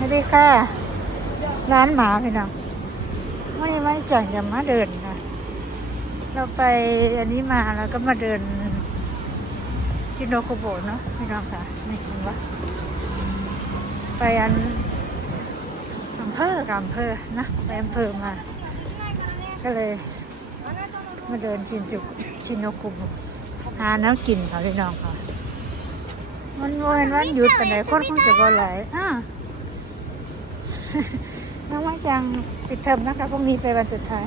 ไม่ได้ค่ะ ร้านหมาพี่น้องวันนี้ไม่จ่อยจะมาเดินค่ะ เราไปอันนี้มาแล้วก็มาเดิน ชินโดโคโบะเนาะพี่น้องค่ะนี่เห็นปะไปอันอำเภอกับอำเภอนะไปอำเภอมา ก็เลยมาเดินชินจุชินโนคุบุหาน้ำกินค่ะพี่น้องค่ะ มันโมเห็นวันหยุดแต่ไหนคนคงจะบ่ไหลายอ่า น้องว่าจังปิดเทอมนะคะพรุ่งนี้ไปวันสุดท้าย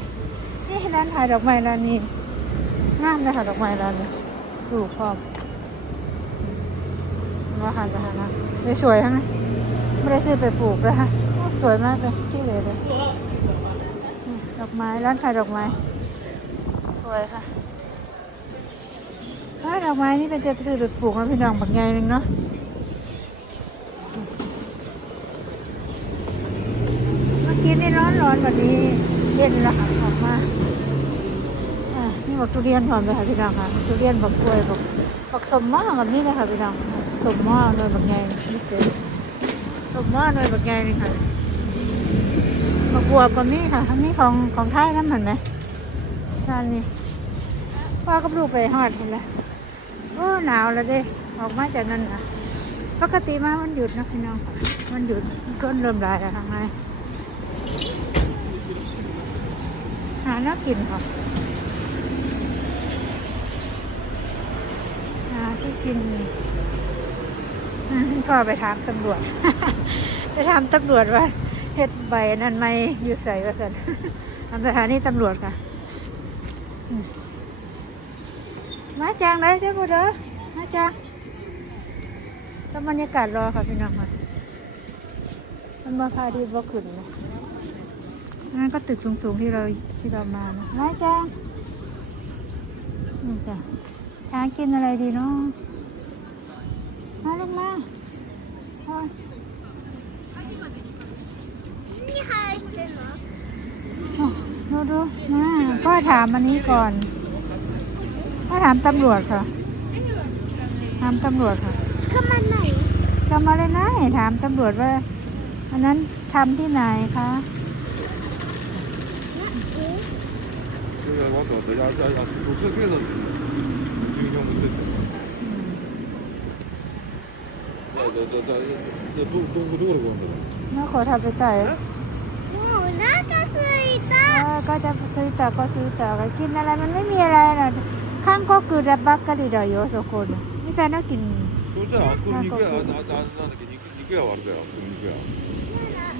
นี่ร้านถ่ายดอกไม้ร้านนี้งามเลยค่ะดอกไม้ร้านนี้ถูกพร้อมว่าหันไปหานะเลยสวยทั้งนั้นไม่ได้ซื้อไปปลูกเลยค่ะสวยมากเลยที่เลยเลยดอกไม้ร้านขายดอกไม้ สวยค่ะดอกไม้นี่เป็นจะซื้อไปปลูกแล้วพี่น้องบักใหญ่หนึ่งเนาะ เมื่อ กี้นี่ร้อนร้อนๆวันนี้เย็นละค่ะออกมาอ่านี่บอกทุเรียนพร้อมเลยค่ะพี่น้องค่ะทุเรียนบอกกล้วยบอกบอกสมม้อแบบนี้เลยค่ะพี่น้องสมม้อหน่วยบักใหญ่นี่เต็มสมม้อหน่วยบักใหญ่นี่ค่ะบักบัวก็มีค่ะอันนี้ของของไทยนั่นเหมือนไหมร้านนี้พ่อกับลูกไปฮอดเห็นแล้วโอ้หนาวแล้วเด้ออกมาจากนั่นนะปกติมาวันหยุดนะพี่น้องค่ะวันหยุดก็เริ่มลายแล้วทางไง หาน่ากินค่ะ หาที่กินก็ไปถามตำรวจ ไปถามตำรวจว่าเฮ็ดใบนั่นไม่อยู่ใส่ว่าสันทำสถานีตำรวจค่ะมมาจางเลยเจ้าบุเด้อมาจางแล้วบรรยากาศรอค่ะพี่น้องค่ะมันมาพาดีบ่ขึ้นนะ นั่นก็ตึกสูงๆที่เราที่เรามานะมาจ้านี่จ้ะทานกินอะไรดีเนาะมาลงมาเอานี่หายไปเหรอเอาดูดูมาพ่อถามอันนี้ก่อนพ่อถามตำรวจค่ะ ถามตำรวจค่ะเข้ามาไหนจำมาเลยนะถามตำรวจว่า อันนั้นทำที่ไหนคะ 就在往左德加加加，不是这个，今天我们这个。这这这这这どどこどこでご飯だろう。なか。すいた。あー、ガチャついた、こすいた。がきならのに見えないの。韓国だばっかりだよそこの。見たな君。そしたらあそこ肉屋、なん。だっけ肉屋はあれだよ。肉屋。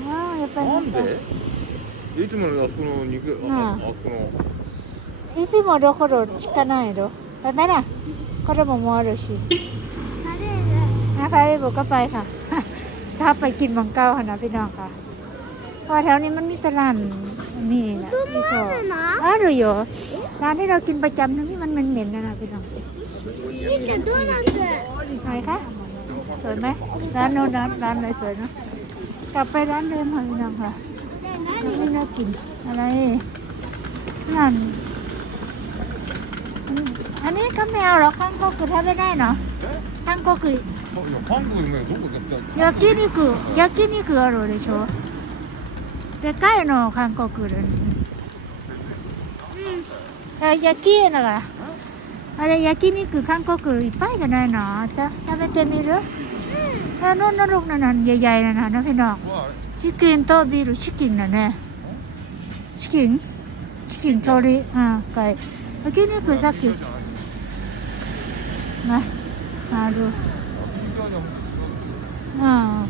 ああ、やっぱり。なん。で？いつものあそこの肉、ああそこの。 อีซิโมโดโคโดชิคานาโดไปไหมล่ะก็จะบอกมอโดชิ อะไรเนี่ย นะไปบอกก็ไปค่ะ ถ้าไปกินบังเก้าค่ะนะพี่น้องค่ะเพราะว่าแถวนี้มันมีตลาดนี่นะ ตัว ที่ มัน เขา เลยนะ อ้าวดูอยู่ร้านที่เรากินประจำนะที่มันเหม็นๆนะนะพี่น้อง นี่แกตัวนั้นเลย ไหนคะสวยไหมร้านโน้นร้านร้านไหนสวยเนาะกลับไปร้านเดิมค่ะพี่น้องค่ะ ไม่น่ากินอะไรนั่นอืมอันนี้ก็แมวเหรอข้างก็คือทำไม่ได้เนาะข้างก็คือ いや、韓国のね、どこだった？焼肉焼肉あるでしょでかいの韓国でうんあ焼きだからあれ焼肉韓国いっぱいじゃないのた食べてみるあののลูกนั่นน่ะใหญ่ๆนั่น 치킨 더 비루 치킨이 네. 치 킨. 치킨 조 리. 아, 가 이. 여기는 그 사 키. 나. 나 도. 아.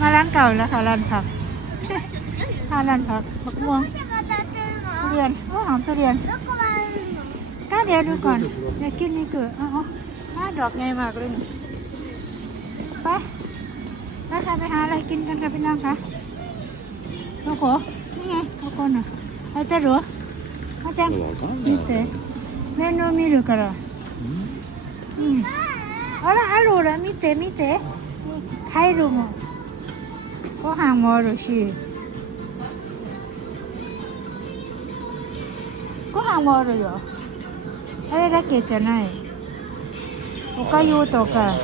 มาร้านเก่าแล้วค่ะร้านผักค่ะร้านผักผักม่วงทุเรียนว่าหอมทุเรียนก็เดียวดูก่อนอยากกินนี่เกิดอ๋อดอกไงมากเลยไป แล้วค่ะไปหาอะไรกินกันค่ะพี่น้องคะโอ้โหนี่ไงโอ้โหน่ะเอาแต่หรัวเอาจัง わかんな 見 い。てメニュー見るからうんあらあるほら見て見てカエルもご飯もあるしご飯もあるよあれだけじゃないおかゆとか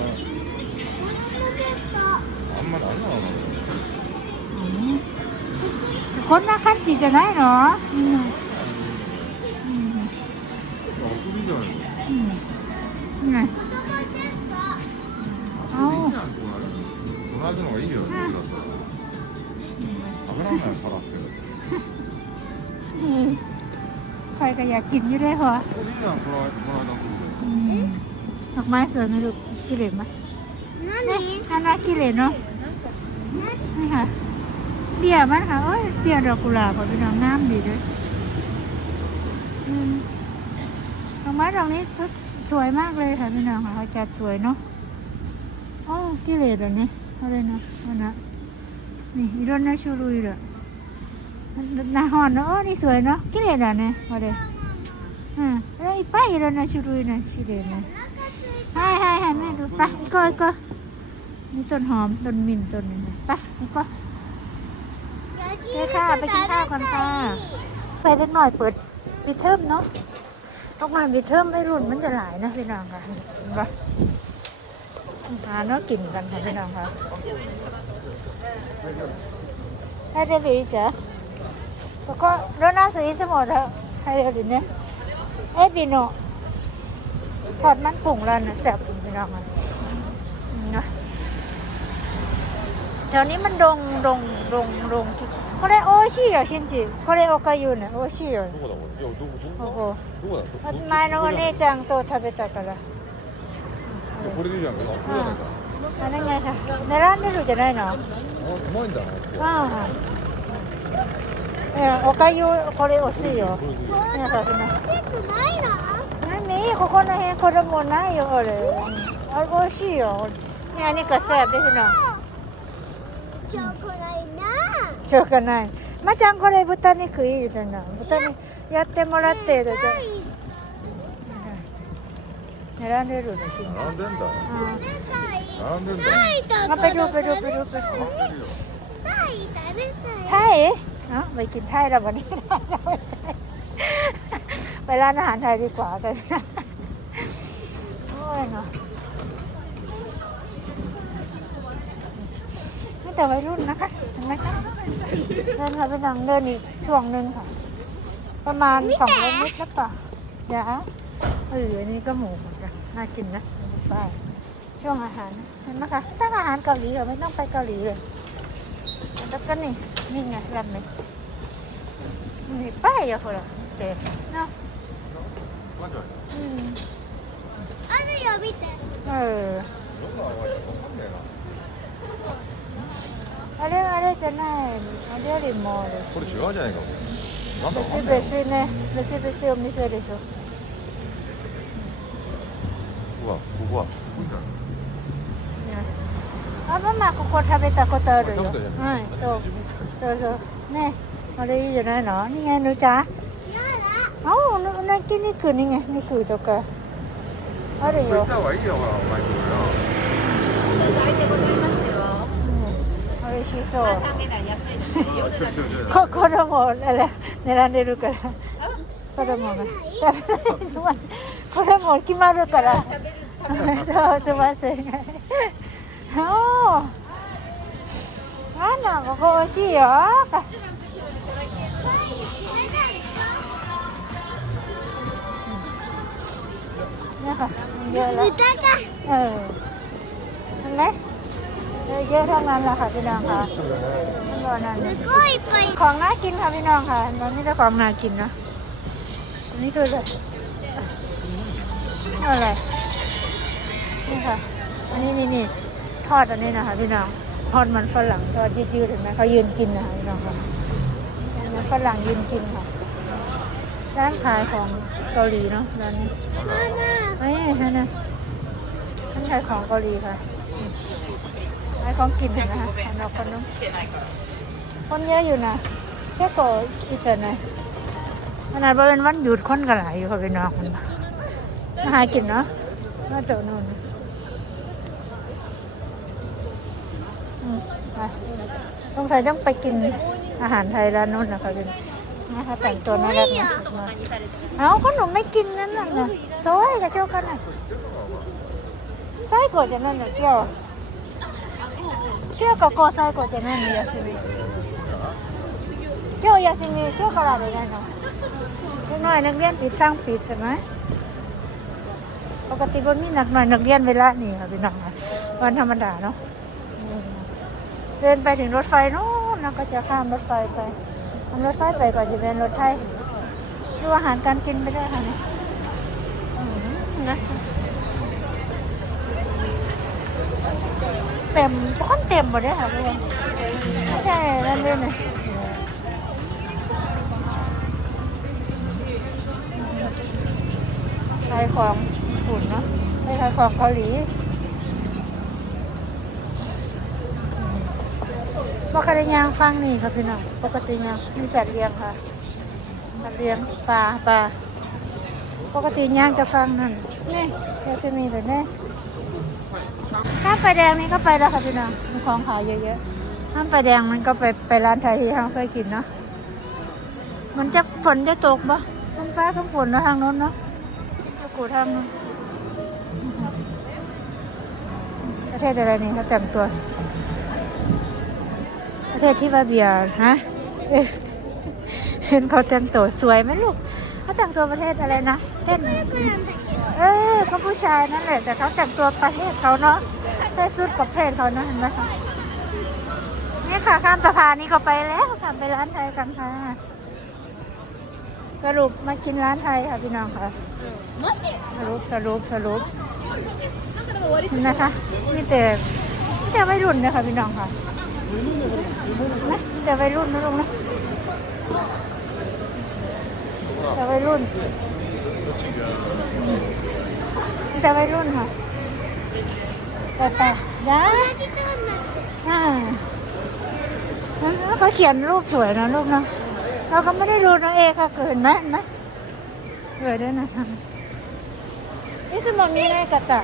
こんな感じじゃないのうんうんあくびじゃないのうんねあくびいいじゃんこの味この味の方がいいよねだったら油ないからって อืมใครก็อยากกินอยู่ด้วยหัว これいいじゃんこのこの間の อืมดอกไม้สวยไหมลูกกิเลสไหม 何 อันน่ากิเลสเนาะนี่ค่ะ เบี้ยมันค่ะเอ้ยเบี้ยดอกกุหลาบค่ะพี่น้องงามดีด้วยดอกไม้ดอกนี้สวยมากเลยค่ะพี่น้องค่ะเขาจัดสวยเนาะอ๋อกิเลสอันนี่อะไรเนาะอันนั้นี่อีรอนนะชูรุยเลยอนาหอนเนาะนี่สวยเนาะกิเลสอันี่ยอเดีอ่าแล้วอีไปอีรอนนะชูรุยนะชิเลนนะให้ให้ให้แม่ดูไปก็ก็นี่ต้นหอมต้นมิ่นต้นนี้ไปก็ เจ้ค่ะ ไปกินข้าวก่อนค่ะ ไปเล็กหน่อยเปิดปิดเทอมเนาะต้องมาปิดเทอมให้รุ่นมันจะหลายนะพี่น้องค่ะเห็นปะหาเนาะกินกันค่ะพี่น้องค่ะให้เดลิจ้ะแล้วก็รถน่าซื้อสมดแล้วให้เดลิเนี่ยเอ้ปีโนทอดมันกุ้งแล้วนะแซ่บพี่น้องอะนะแถวนี้มันดงดงดงดง これ美味しいよ、しんち。これおかゆね、美味しいよ。どこだこれ？いやどこどこここだ？前のお姉ちゃんと食べたから。これでいいじゃん。あ、なんか並んでるじゃないの？うまいんだな。うん、おかゆこれ美味しいよ。ない？何？ここの辺これもないよ俺。あ、美味しいよ。ね、かさ別の。しょうがないまちゃんこれ豚肉いいじゃない豚肉やってもらってるじゃん並んでるのしんちゃん並んでんだあ並んでんだないと มาไปดูไปดูไปดูไปดู 並んでるよない食べ ไทยเนาะไปกินไทยแล้ววันนี้ ไปร้านอาหารไทยดีกว่ากันโอ้ยเนาะ ตั้แต่วัยรุ่นนะคะเห็นไหมคะเดินค่ะเป็นทางเดินอีกช่วงหนึ่งค่ะ ประมาณสองร้อยเมตรแล้วป่ะเดี๋ยวเอออันนี้ก็หมูเหมือนกันน่ากินนะปช่วงอาหารเห็นไหมคะถ้าอาหารเกาหลีก็ไม่ต้องไปเกาหลีเลยแล้วก็นี่นี่ไงรำไหมนี่ป้ายอะคนละเจ๊เนาะอืมอันนี้อยากดูเออ いかわかんねえなあれあれじゃないあれよりもでこれす違うじゃないかなんだわかん別ない々ね別々お店でしょここはここはここじゃないねあママここ食べたことあるよ食べたじゃんはいそうそうそうねあれいいじゃないのนี่ไงหนูจ๋า やだ เอ้าหนูนั่นกินนี่คือนี่ไงนี่คือとかあるよこれ行った方がいいよほらお前こうん 美味しそう。心も寝られるから。子供が。これも決まるから。飛ばせないおあなここ美味しいよ。なんか、うん、ね。 เยอะๆทั้งนั้นแหละค่ะพี่น้องค่ะทั้งหมนั้นค่ยของน่ากินค่ะพี่น้องค่ะมันมีแต่ของน่ากินนะอันนี้คือแบบอะไรนี่ค่ะ อันนี้นี่นี่ทอดอันนี้นะคะพี่น้องทอดมันฝรั่งทอดยืดๆเห็นไหมเขายืนกินนะคะพี่น้องค่ะมันฝรั่งยืนกินค่ะร้านขายของเกาหลีเนาะร้านนี้ไม่ฮะนะร้านขายของเกาหลีค่ะ ขายของกินเห็นไหมคะขนมขนมคนเยอะอยู่นะแค่ก็อีแต่ไหนขนาดว่าเป็นวันหยุดคนก็หลายอยู่ค่ะพี่น้องมันมาหากินเนาะมาเจอนู่นต้องใส่ต้องไปกินอาหารไทยร้านนู้นนะคะพี่นะคะแต่งตัวน่ารักนะเอาก็หนูไม่กินนั่นน่ะนะโซ่กับโจ้กันน่ะไส้กว่าจะนั่นน่ะเกี่ยว เกี่ยวกับโกไส้กว่าจะนั่นนี่ยสิเจ้าอยากสิมีเชือกระดาษอะไรเนาะเล็กน้อยนักเรียนปิดสร้างปิดใช่ไหมปกติบ่มีนักหน่อยนักเรียนเวลานี่ค่ะพี่น้องวันธรรมดาเนาะเดินไปถึงรถไฟนู้นแล้วก็จะข้ามรถไฟไปทำรถไฟไปก่อนจะเป็นรถไทยดูอาหารการกินไปได้ค่ะเนี่นะ เต็มค่อนเต็มหมดเลยค่ะทุกคนไม่ใช่นั่นเล่นเลยขายของญี่ปุ่นเนาะไม่ขายของเกาหลีปกติยางฟังนี่ค่ะพี่น้องปกติยางมีสัตว์เลี้ยงค่ะสัตว์เลี้ยงปลาปลาปกติยางจะฟังนั่นนี่เดี๋ยวจะมีเลยเนี่ย ข้าไฟแดงนี่ก็ไปแล้วค่ะพี่น้องมีของขายเยอะๆข้าไฟแดงมันก็ไปไปร้านไทยที่เราเคยกินเนาะมันจะฝนจะตกปะมันฟ้าข้างฝนนะทางโน้นเนาะจะกูทำประเทศอะไรนี่เขาแต่งตัว ประเทศที่ว่าเบียร์ฮะเอ๊ะเห็นเขาแต่งตัวสวยไหมลูกเขาแต่งตัวประเทศอะไรนะเต้น เออเขาผู้ชายนั่นแหละ แต่เขาแต่งตัวประเทศเขาเนาะได้สุดกับเพศเขานะเห็นไหมคะนี่ค่ะข้ามสะพานนี่เขาไปแล้วค่ะไปร้านไทยกันค่ะสรุปมากินร้านไทยค่ะพี่น้องค่ะสรุปสรุปสรุปนะคะมีแต่มีแต่วัยรุ่นนะคะพี่น้องค่ะนะแต่วัยรุ่นนะลุงนะแต่วัยรุ่น มีแต่วัยรุ่นค่ะไปไปได้ที่ต้นนะอ่าเขาเขียนรูปสวยนะรูปเนาะเราก็ไม่ได้รู้นะเอค่ะเกินไหมไหมสวยด้วยนะนี่สมองนี้ไงกะตะ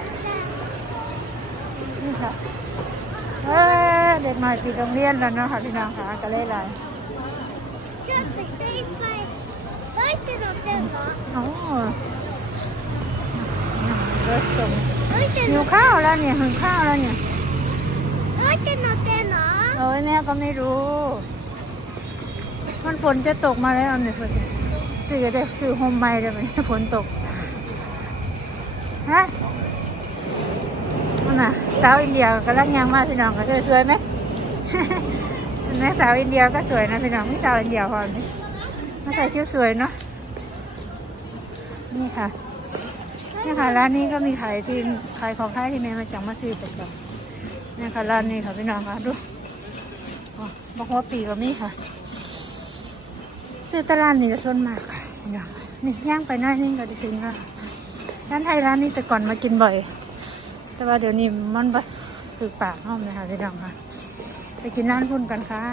นี่ค่ะเอ้เด็กใหม่ปิดโรงเรียนแล้วเนาะค่ะพี่น้องค่ะกะเล่ไรเจ้าสิ่งที่ไปไปสนุกเจ้าเอ๋อ รถส่งหิวข้าวแล้วเนี่ยหิวข้าวแล้วเนี่ยเอ้ยจะนอนเต้นเหรอเอ้ยแม่ก็ไม่รู้ มันฝนจะตกมาแล้วเนี่ยฝนซื้อได้สื่อโฮมไมได้ไหมฝนตกฮะน่ะสาวอินเดียก็ร่างยังมากพี่น้องก็สวยไหมแม่สาวอินเดียก็สวยนะพี่น้องไม่สาวอินเดียพอไหมไม่ใส่ชื่อสวยเนาะนี่ค่ะ นี่ค่ะร้านนี้ก็มีขายที่ขายของไทยที่แม่มาจากมาซื้อประจำนี่ค่ะร้านนี้ค่ะพี่น้องค่ะดูบอกว่าปีก็มีค่ะซื้อตลาดนี่จะส่วนมากค่ะพี่น้องนี่ย่างไปหน้านี่ก็ได้ถึงแล้วร้านไทยร้านนี้แต่ก่อนมากินบ่อย แต่ว่าเดี๋ยวนี้มันบ่ถือปากห้องเลยค่ะพี่น้องค่ะ ไปกินร้านพุ่นกันค่ะ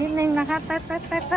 นิดนึงนะคะไปไปไปไป